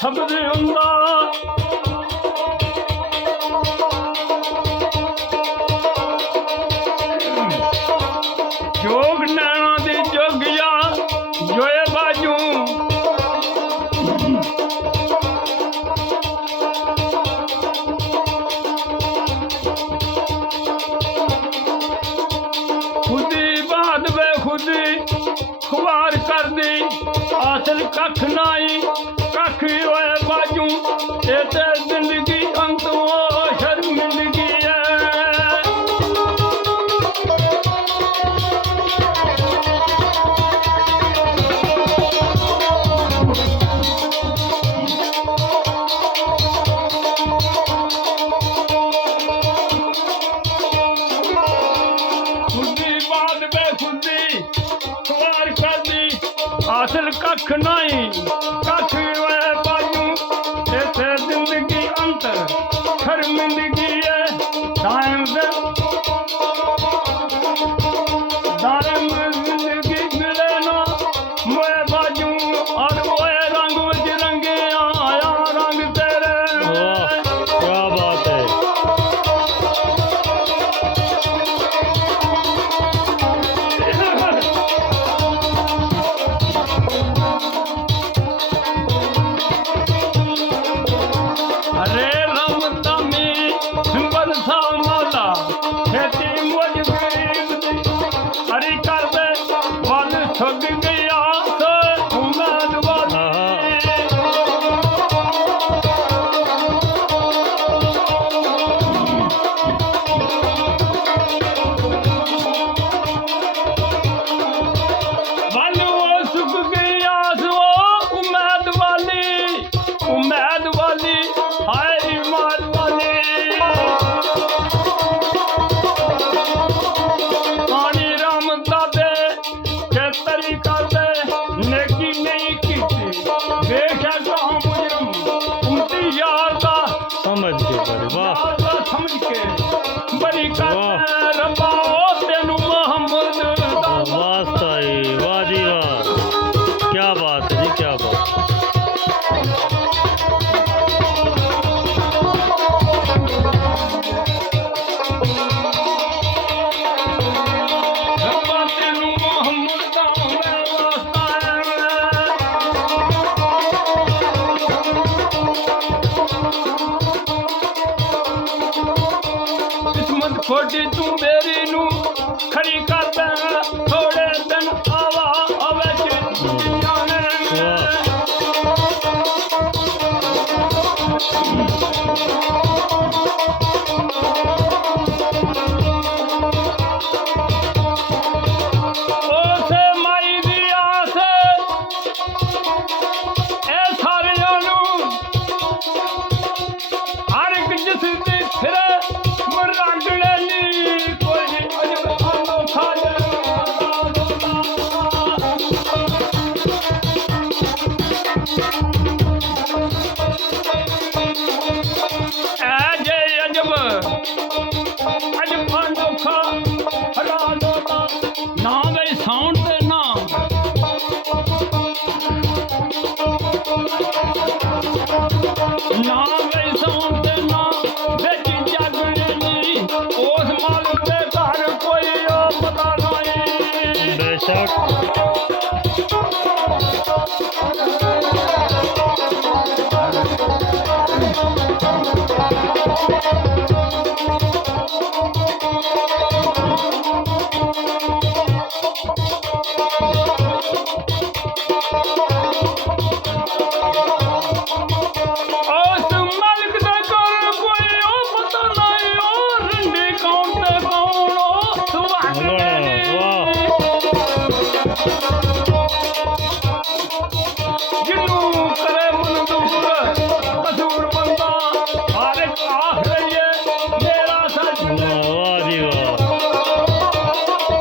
ਸਬਦ ਹੁੰਦਾ ਜੋਗ ਨੈਣਾ ਦੀ ਜੋਗਿਆ ਜੋਏ ਬਾਜੂ ਖੁਦੀ ਬਾਦ ਵੇ ਖੁਦੀ ਖੁਆਰ ਕਰਦੀ ਆਸਲ ਕੱਖ ਨਾਈ ਕੱਖ ਹੋਏ ਬਾਜੂ ਇਹ ਤੇ ਜ਼ਿੰਦਗੀ ਅੰਤ ਉਹ ਸ਼ਰਮਿੰਦਗੀ ਹੈ ਹਾਸਲ ਕੱਖ ਨਹੀਂ ਕੱਖ ਹੋਏ ਬਾਜੂ ਇੱਥੇ ਜ਼ਿੰਦਗੀ ਅੰਤਰ ਸ਼ਰਮਿੰਦਗੀ ਹੈ ਦਾਇਮ ਜ਼ਿੰਦਗੀ ਮਿਲੇ ਨਾ ਮੋਏ ਬਾਜੂ ਔਰ ਮੋਏ ਰੰਗ ਵਿੱਚ ਰੰਗੇ ਆਇਆ ਰੰਗ ਤੇਰੇ क्या बात है अरे रमता में बरसा माला खेती मुझ गरीब दी अरे कर दे वन छुग गया से उम्मीदवारी वन वो सुख गया सो उम्मीद वाली हाय ईमान वाली पानी राम दादे खेतरी कर दे नेकी नहीं कीती बेशक हम मुजरम उनती यार दा समझ के करे वाह यार दा समझ के बड़ी कर रब्बा ओ तेनू मोहम्मद दा वास्ता है वाह जी वाह क्या बात है जी क्या बात रब्बा तेनू मोहम्मद दा मैं वास्ता किस्मत खोटी तू मेरी नू खड़ी कर दे थोड़े दिन आवा आवे चिट्ठियां ने ओसे माई दी आस ए सारियां नू हर एक जिस दी फिरे रंग लेनी कोई अजब अनोखा ऐजे अजब अनोखा हरा दोता ना गई साउंड ते ना गई साउंड ते ना बिच जग नहीं उस माल दे घर कोई पता नहीं बेशक उस मालिक दा घर कोई पता नहीं और रंडी कौन ते कौन सुहाग वाह जिन्नू